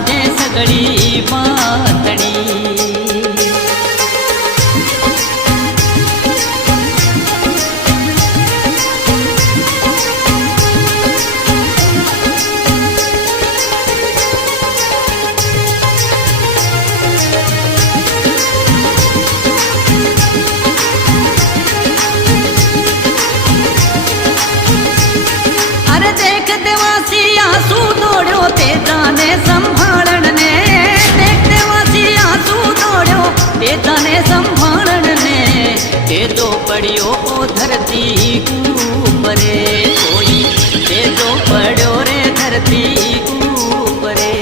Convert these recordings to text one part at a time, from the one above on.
जे सगड़ी बातड़ी। आंसू दौड़ो ते जाने संभालन ने, देखते वासी आंसू दौड़ो ते जाने संभालन ने। ते दो पड़ियो ओ धरती ऊपरे कोई, ते दो पड़ो रे धरती ऊपरे।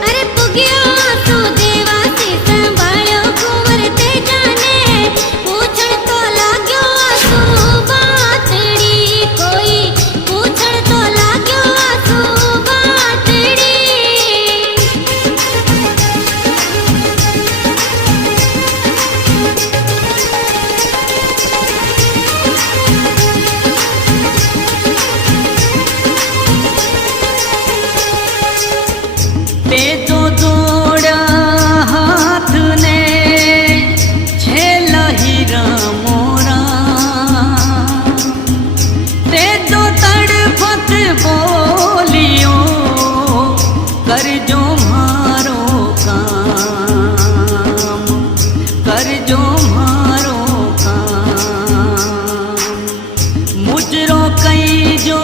अरे पुगियो आंसू देवासी संभालो कुंवर ते जाने, पूछण तो लाग्यो आंसू बातड़ी कोई, पूछण तो लाग्यो आंसू बातड़ी। ते जो जोड़ा हाथ ने छेला हीरा मोरा, ते जो तड़फत बोलियो कर जो मारो काम, कर जो मारो काम। मुजरो कई जो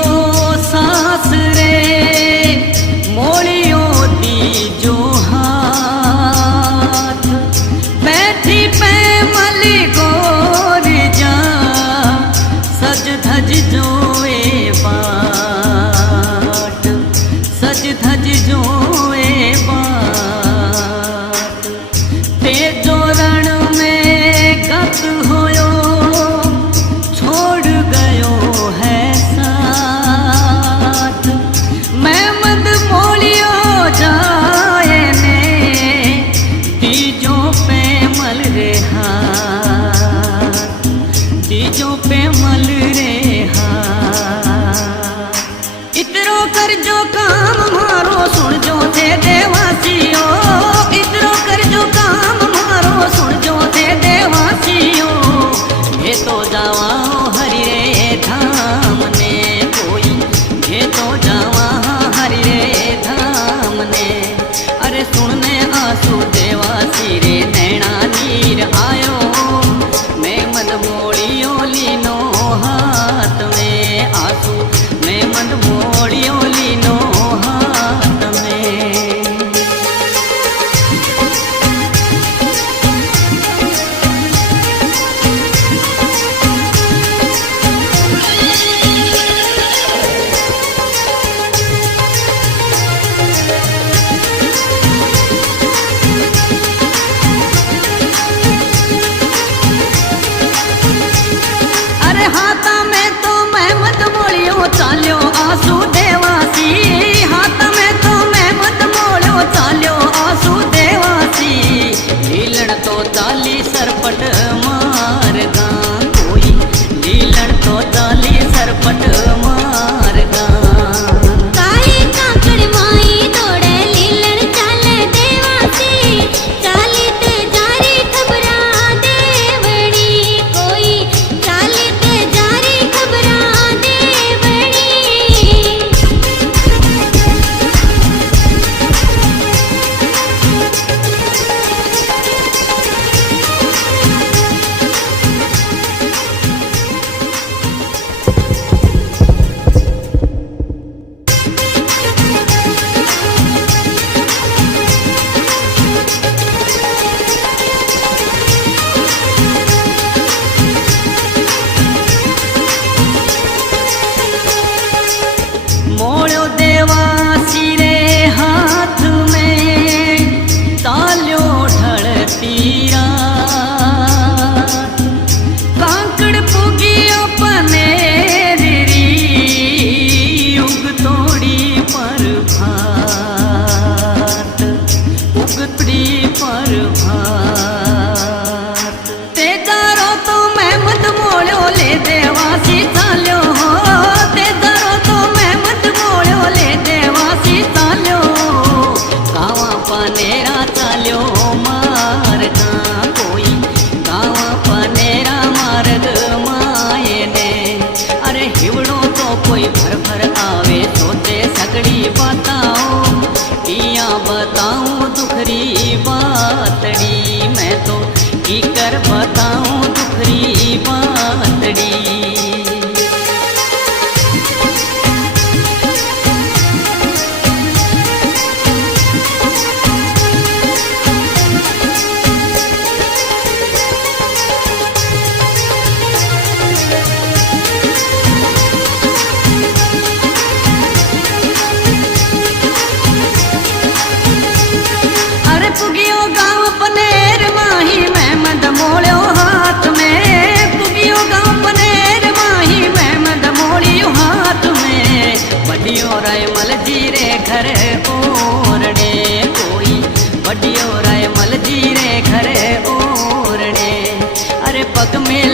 सास रे मोड़ियो दी जो हाथ, बैठी पे मली गोर जा सज धज जोए बाट, सज धज जोए बाट। बताऊं दुखरी बातड़ी, मैं तो की कर बताऊं दुखरी बातड़ी। पुगियो गाँव पनेर माही मैं मद मोड़ो हाथ में, पुगियो गाँव पनेर माही मैं मद मोड़ियो हाथ में। बडियो राय मल जीरे घर ओरड़े कोई, बडियो राय मल जीरे घर ओरड़े। अरे पग में